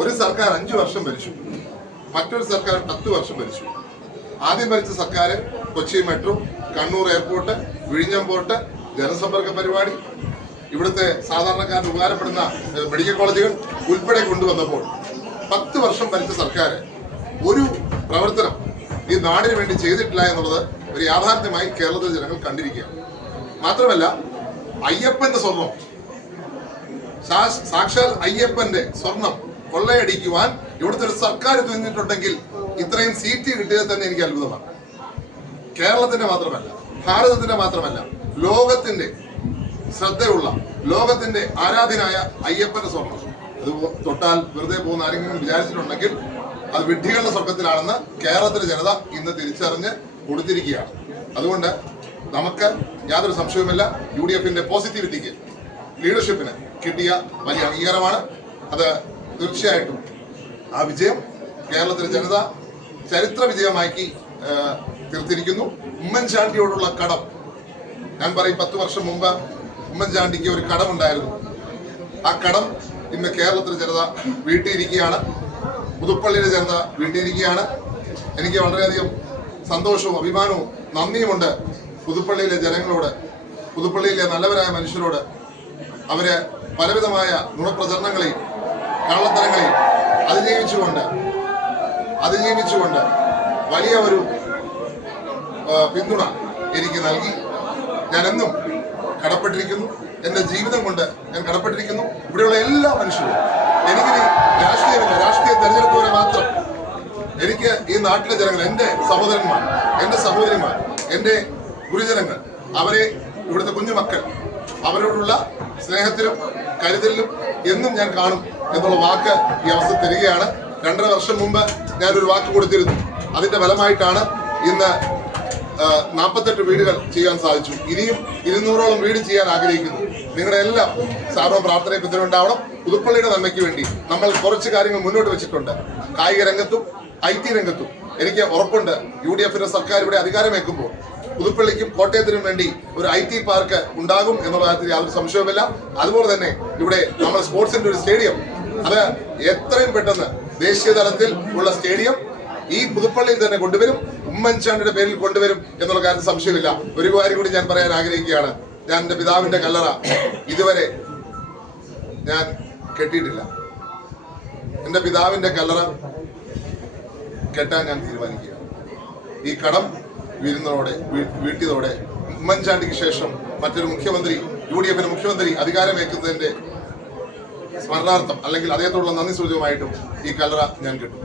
ഒരു സർക്കാർ 5 വർഷം ഭരിച്ചു, മറ്റൊരു സർക്കാർ 10 വർഷം ഭരിച്ചു. ആദ്യം ഭരിച്ച സർക്കാർ കൊച്ചി മെട്രോ, കണ്ണൂർ എയർപോർട്ട്, വിഴിഞ്ഞം പോർട്ട്, ജനസമ്പർക്ക പരിപാടി, ഇവിടുത്തെ സാധാരണക്കാരന് ഉപകാരപ്പെടുന്ന മെഡിക്കൽ കോളേജുകൾ ഉൾപ്പെടെ കൊണ്ടുവന്നപ്പോൾ 10 വർഷം ഭരിച്ച സർക്കാർ ഒരു പ്രവർത്തനം ഈ നാടിന് വേണ്ടി ചെയ്തിട്ടില്ല എന്നുള്ളത് ഒരു യാഥാർത്ഥ്യമായി കേരളത്തിലെ ജനങ്ങൾ കണ്ടിരിക്കുകയാണ്. മാത്രമല്ല, അയ്യപ്പന്റെ സ്വർണം, സാക്ഷാൽ അയ്യപ്പന്റെ സ്വർണം കൊള്ളയടിക്കുവാൻ ഇവിടുത്തെ ഒരു സർക്കാർ തുനിഞ്ഞിട്ടുണ്ടെങ്കിൽ ഇത്രയും സീറ്റ് കിട്ടിയത് തന്നെ എനിക്ക് അത്ഭുതമാണ്. കേരളത്തിന്റെ മാത്രമല്ല, ഭാരതത്തിന്റെ മാത്രമല്ല, ലോകത്തിന്റെ ശ്രദ്ധയുള്ള, ലോകത്തിന്റെ ആരാധനായ അയ്യപ്പന്റെ സ്വർണം അത് തൊട്ടാൽ വെറുതെ പോകുന്ന ആരെങ്കിലും വിചാരിച്ചിട്ടുണ്ടെങ്കിൽ അത് വിഡ്ഢികളുടെ സ്വർഗത്തിലാണെന്ന് കേരളത്തിലെ ജനത ഇന്ന് തിരിച്ചറിഞ്ഞ് കൊടുത്തിരിക്കുകയാണ്. അതുകൊണ്ട് നമുക്ക് യാതൊരു സംശയവുമില്ല, UDFന്റെ പോസിറ്റിവിറ്റിക്ക്, ലീഡർഷിപ്പിന് കിട്ടിയ വലിയ അംഗീകാരമാണ് അത്. തീർച്ചയായിട്ടും ആ വിജയം കേരളത്തിലെ ജനത ചരിത്ര വിജയമാക്കി തീർത്തിരിക്കുന്നു. ഉമ്മൻചാണ്ടിയോടുള്ള കടം, ഞാൻ പറയും, 10 വർഷം മുമ്പ് ഉമ്മൻചാണ്ടിക്ക് ഒരു കടമുണ്ടായിരുന്നു. ആ കടം ഇന്ന് കേരളത്തിലെ ജനത വീട്ടിയിരിക്കുകയാണ്, പുതുപ്പള്ളിയിലെ ജനത വീട്ടിയിരിക്കുകയാണ്. എനിക്ക് വളരെയധികം സന്തോഷവും അഭിമാനവും നന്ദിയുമുണ്ട് പുതുപ്പള്ളിയിലെ ജനങ്ങളോട്, പുതുപ്പള്ളിയിലെ നല്ലവരായ മനുഷ്യരോട്. അവര് പലവിധമായ നുണപ്രചരണങ്ങളെയും കള്ളത്തരങ്ങളെയും അതിജീവിച്ചുകൊണ്ട് വലിയ ഒരു പിന്തുണ എനിക്ക് നൽകി. ഞാൻ എന്നും കടപ്പെട്ടിരിക്കുന്നു, എൻ്റെ ജീവിതം കൊണ്ട് ഞാൻ കടപ്പെട്ടിരിക്കുന്നു. ഇവിടെയുള്ള എല്ലാ മനുഷ്യരും, എനിക്കിനി രാഷ്ട്രീയമില്ല, രാഷ്ട്രീയ തെരഞ്ഞെടുപ്പുകളെ മാത്രം, എനിക്ക് ഈ നാട്ടിലെ ജനങ്ങൾ, എൻ്റെ സഹോദരന്മാർ, എൻ്റെ സഹോദരിമാർ, എൻ്റെ ഗുരുജനങ്ങൾ, അവരെ, ഇവിടുത്തെ കുഞ്ഞുമക്കൾ, അവരോടുള്ള സ്നേഹത്തിലും കരുതലിലും എന്നും ഞാൻ കാണും എന്നുള്ള വാക്ക് ഈ അവസ്ഥ തരികയാണ്. 2.5 വർഷം മുമ്പ് ഞാനൊരു വാക്ക് കൊടുത്തിരുന്നു. അതിന്റെ ഫലമായിട്ടാണ് ഇന്ന് 48 വീടുകൾ ചെയ്യാൻ സാധിച്ചു. ഇനിയും 200ഓളം വീട് ചെയ്യാൻ ആഗ്രഹിക്കുന്നു. നിങ്ങളുടെ എല്ലാം സാർവം പ്രാർത്ഥനയെ പിന്തുണയുണ്ടാവണം. പുതുപ്പള്ളിയുടെ നന്മയ്ക്ക് വേണ്ടി നമ്മൾ കുറച്ച് കാര്യങ്ങൾ മുന്നോട്ട് വെച്ചിട്ടുണ്ട്. കായിക രംഗത്തും IT രംഗത്തും എനിക്ക് ഉറപ്പുണ്ട്, UDFന്റെ സർക്കാർ ഇവിടെ അധികാരമേൽക്കുമ്പോൾ പുതുപ്പള്ളിക്കും കോട്ടയത്തിനും വേണ്ടി ഒരു IT പാർക്ക് ഉണ്ടാകും എന്നുള്ള കാര്യത്തിൽ യാതൊരു സംശയവുമില്ല. അതുപോലെ തന്നെ ഇവിടെ നമ്മൾ സ്പോർട്സിന്റെ ഒരു സ്റ്റേഡിയം, അത് എത്രയും പെട്ടെന്ന് ദേശീയ തലത്തിൽ ഉള്ള സ്റ്റേഡിയം ഈ പുതുപ്പള്ളിയിൽ തന്നെ കൊണ്ടുവരും, ഉമ്മൻചാണ്ടിയുടെ പേരിൽ കൊണ്ടുവരും എന്നുള്ള കാര്യത്തിൽ സംശയമില്ല. ഒരു കാര്യം കൂടി ഞാൻ പറയാൻ ആഗ്രഹിക്കുകയാണ്. ഞാൻ എൻ്റെ പിതാവിന്റെ കല്ലറ ഇതുവരെ ഞാൻ കെട്ടിയിട്ടില്ല. എൻ്റെ പിതാവിന്റെ കല്ലറ കെട്ടാൻ ഞാൻ തീരുമാനിക്കുകയാണ്. ഈ കടം വീട്ടിയതോടെ ഉമ്മൻചാണ്ടിക്ക് ശേഷം മറ്റൊരു മുഖ്യമന്ത്രി, UDFന്റെ മുഖ്യമന്ത്രി അധികാരമേൽക്കുന്നതിന്റെ സ്മരണാർത്ഥം അല്ലെങ്കിൽ അദ്ദേഹത്തോടുള്ള നന്ദി സൂചകമായിട്ടും ഈ കല്ലറ ഞാൻ കെട്ടും.